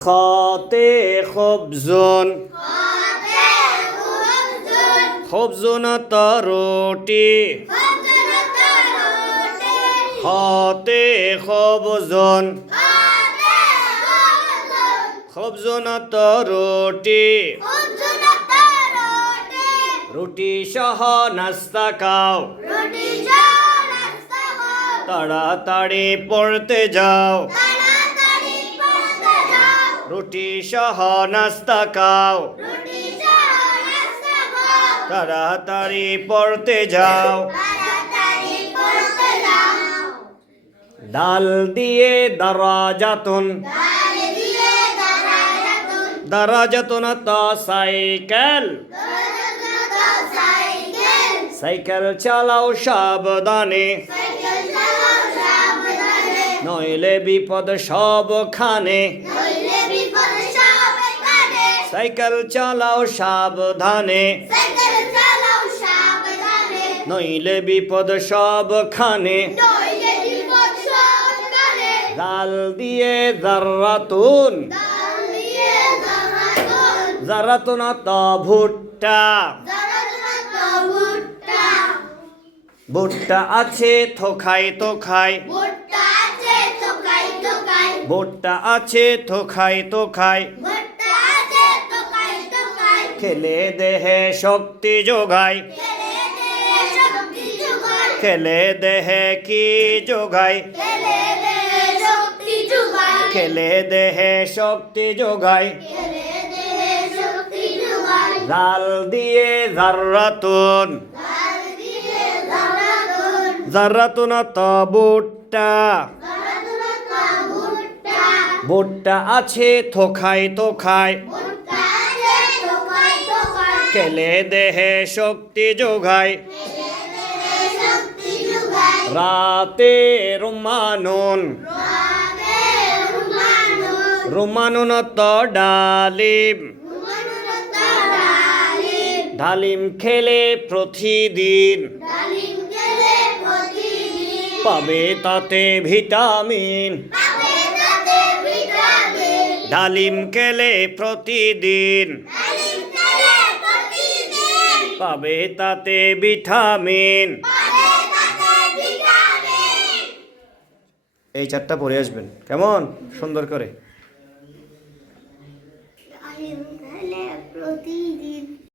খাতে খবজুন খবজুন রুটি খাতে খবজুন খবজুন রুটি রুটি সহ নাস্তা খাও তাড়াতাড়ি পড়তে যাও রুটি সহ নাস্তা খাও তাড়াতাড়ি পড়তে যাও ডাল দিয়ে দারাজাতুন দারাজাতুন তো সাইকেল সাইকেল চালাও সাবধানে নইলে বিপদ সবখানে সাইকেল চালাও সাবধানে নইলে বিপদ সবখানে ডাল দিয়ে জাররাতুন জাররাতুন তো ভুট্টা ভুট্টা আছে থোকাই থোকাই ভুট্টা আছে থোকাই থোকাই খেলে দেহে শক্তি যোগায় খেলে দেহে কি যোগায় খেলে দেহে শক্তি যোগায় ডাল দিয়ে জাররাতুন জাররাতুন তো ভুট্টা ভুট্টা আছে থোকাই থোকাই খেলে দেহে শক্তি যোগায় রাতে রুমানুন রুমানুন তো ডালিম ডালিম খেলে প্রতিদিন পাবে তাতে ভিটামিন ডালিম খেলে প্রতিদিন পাবে তাতে ভিটামিন এই চারটা পড়ে আসবেন কেমন সুন্দর করে প্রতিদিন